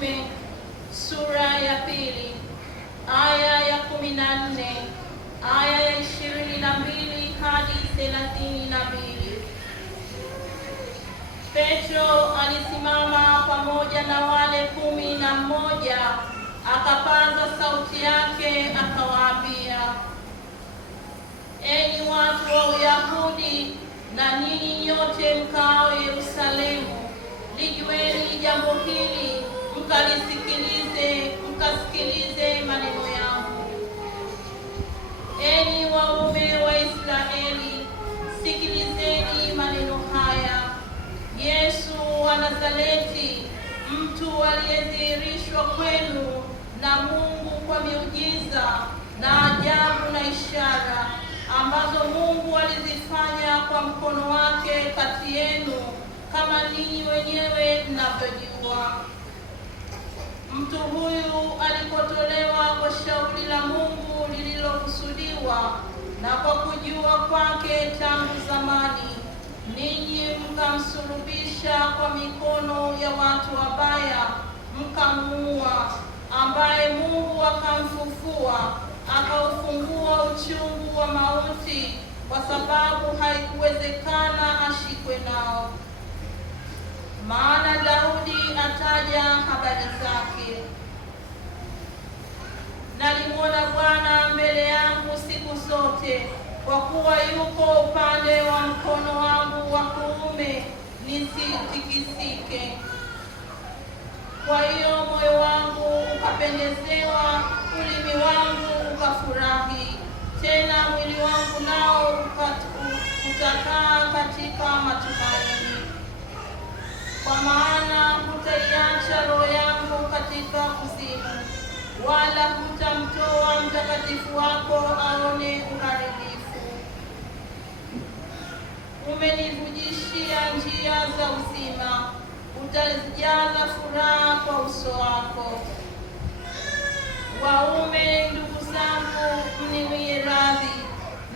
Mitume sura ya 2 aya ya 14 aya ya 22 hadi 32. Petro alisimama pamoja na wale 11, akapaza sauti yake akawaambia, enyi watu wa Uyahudi na ninyi nyote mkao Yerusalemu, lijueni jambo hili, mkasikilize maneno yangu. Enyi waume wa Israeli, sikilizeni maneno haya. Yesu wa Nazareti, mtu aliyedhihirishwa kwenu na Mungu kwa miujiza na ajabu na ishara ambazo Mungu alizifanya kwa mkono wake kati yenu, kama ninyi wenyewe mnavyojua. Mtu huyu alipotolewa kwa shauri la Mungu lililokusudiwa na kwa kujua kwake tangu zamani, ninyi mkamsulubisha kwa mikono ya watu wabaya, mkamuua, ambaye Mungu akamfufua, akaufungua uchungu wa mauti, kwa sababu haikuwezekana ashikwe nao. Maana Daudi ataja habari zake, nalimwona Bwana mbele yangu siku zote, kwa kuwa yuko upande wa mkono wangu wa kuume, nisitikisike. Kwa hiyo moyo wangu ukapendezewa, ulimi wangu ukafurahi, tena mwili wangu nao utakaa katika matumaini. Kwa maana hutaiacha roho yangu katika kuzimu, wala hutamtoa mtakatifu wako aone uharibifu. Umenivujishia njia za uzima, utazijaza furaha kwa uso wako. Waume ndugu zangu, mniwie radhi,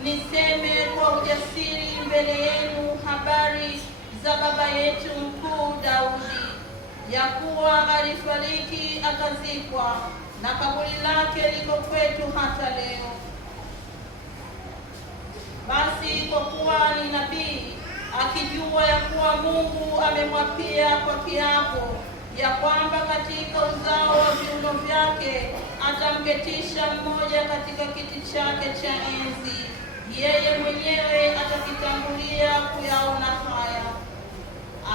niseme kwa ujasiri mbele yenu habari za baba yetu mkuu Daudi, ya kuwa alifariki akazikwa, na kaburi lake liko kwetu hata leo. Basi kwa kuwa ni nabii, akijua ya kuwa Mungu amemwapia kwa kiapo ya kwamba katika uzao wa viuno vyake atamketisha mmoja katika kiti chake cha enzi, yeye mwenyewe atakitangulia kuyaona haya.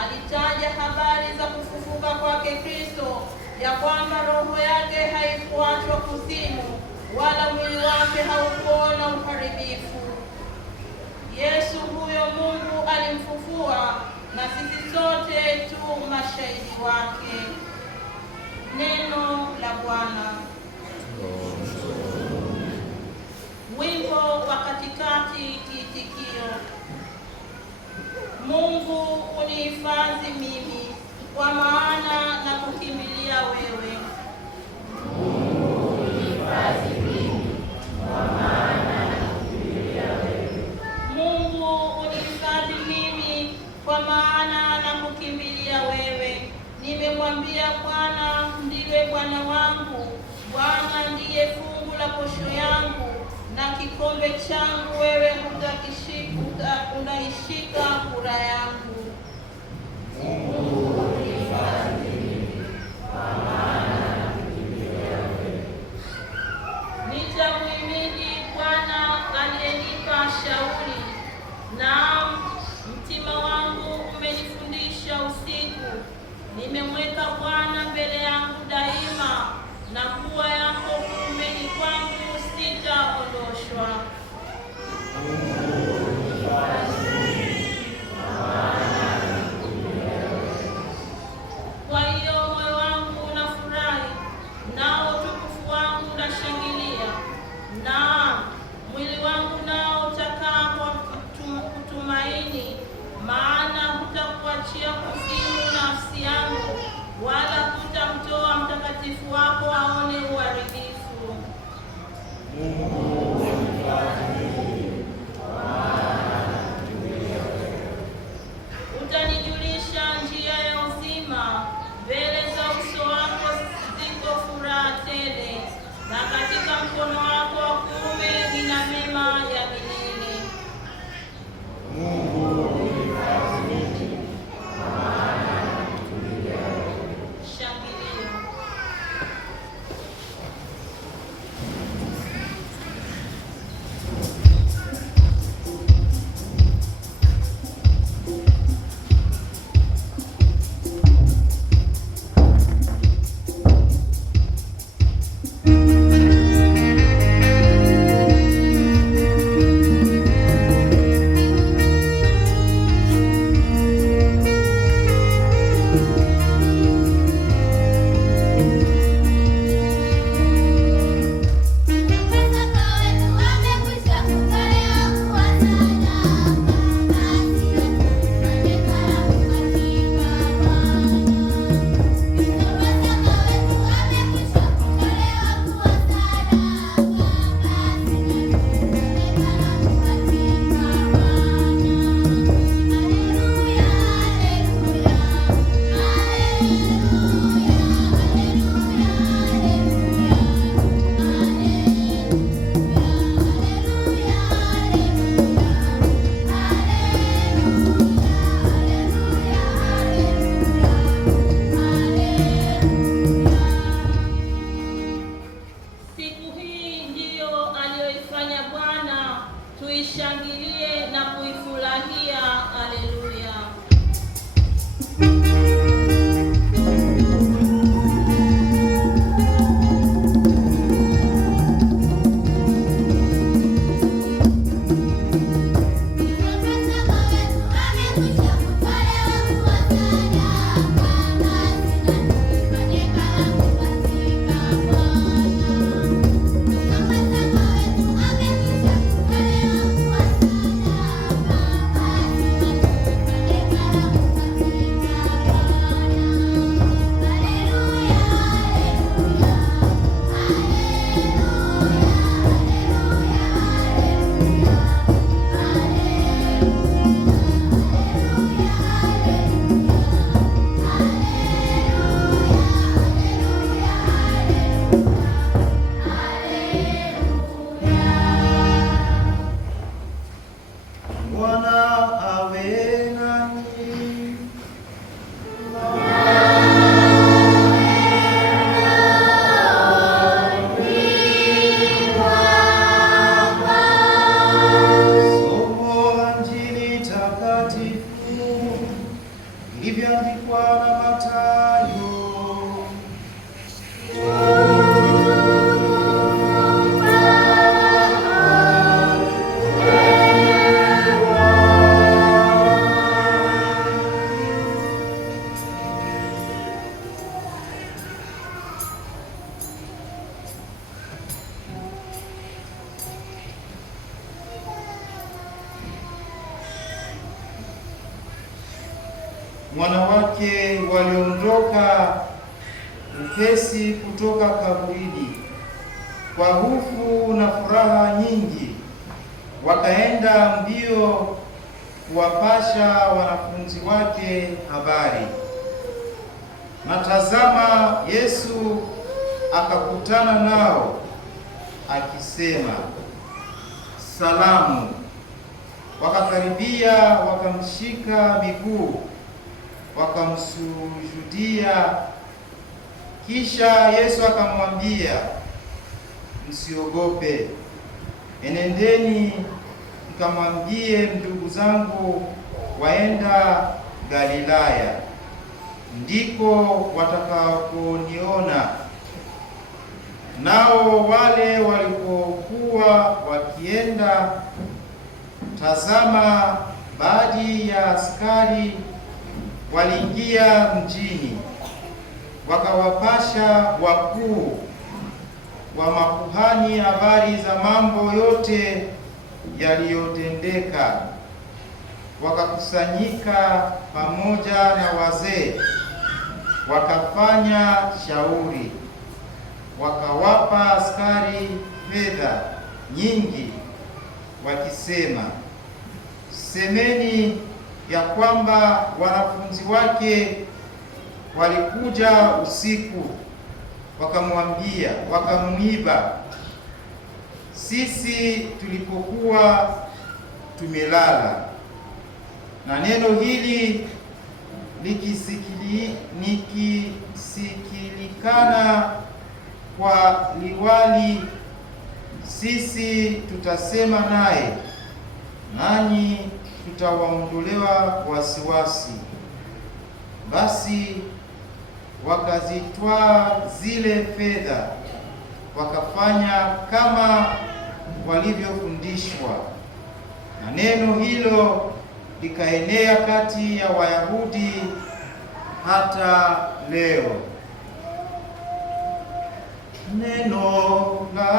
Alitaja habari za kufufuka kwake Kristo, ya kwamba roho yake haikuachwa kuzimu, wala mwili wake haukuona uharibifu. Yesu huyo Mungu alimfufua, na sisi sote tu mashahidi wake. Neno la Bwana. Wimbo wa katikati, kiitikio: Mungu unihifadhi mimi, kwa maana na kukimbilia wewe. Mungu unihifadhi mimi, kwa maana na kukimbilia wewe. Mungu unihifadhi mimi, kwa maana na kukimbilia wewe. Nimemwambia Bwana, ndiwe Bwana wangu, Bwana ndiye fungu la posho yangu, na kikombe changu wewe unaishika kura yangu. Mungu unihifadhi mimi, kwa maana na kukimbilia wewe. Nitamhimidi Bwana aliyenipa shauri, naam, mtima wangu umenifundisha usiku. Nimemweka Bwana mbele yangu daima, na kuwa yako kuumeni kwangu sitaondoshwa. Mungu unihifadhi mimi, kwa maana na kukimbilia wewe. Kwa hiyo moyo wangu unafurahi, nao utukufu wangu unashangilia. Naam, mwili wangu nao utakaa kwa kutumaini, maana hutakuachia kuzimu nafsi yangu, wala hutamtoa mtakatifu wako aone uharibifu. Mungu unihifadhi mimi, kwa maana na kukimbilia wewe. Utanijulisha njia ya uzima, mbele za uso wako ameifanya Bwana, tuishangilie na kuifurahia. Haleluya. Wanawake waliondoka upesi kutoka kaburini kwa hofu na furaha nyingi, wakaenda mbio kuwapasha wanafunzi wake habari. Na tazama, Yesu akakutana nao akisema, salamu. Wakakaribia, wakamshika miguu, wakamsujudia. Kisha Yesu akamwambia, msiogope, enendeni mkamwambie ndugu zangu waenda Galilaya, ndiko watakaponiona. Nao wale walipokuwa wakienda, tazama, baadhi ya askari waliingia mjini, wakawapasha wakuu wa makuhani habari za mambo yote yaliyotendeka. Wakakusanyika pamoja na wazee, wakafanya shauri, wakawapa askari fedha nyingi, wakisema, semeni ya kwamba wanafunzi wake walikuja usiku, wakamwiba sisi tulipokuwa tumelala. Na neno hili likisikilikana kwa liwali, sisi tutasema naye, nanyi tutawaondolewa wasiwasi. Basi wakazitwaa zile fedha, wakafanya kama walivyofundishwa. Na neno hilo likaenea kati ya Wayahudi hata leo. Neno la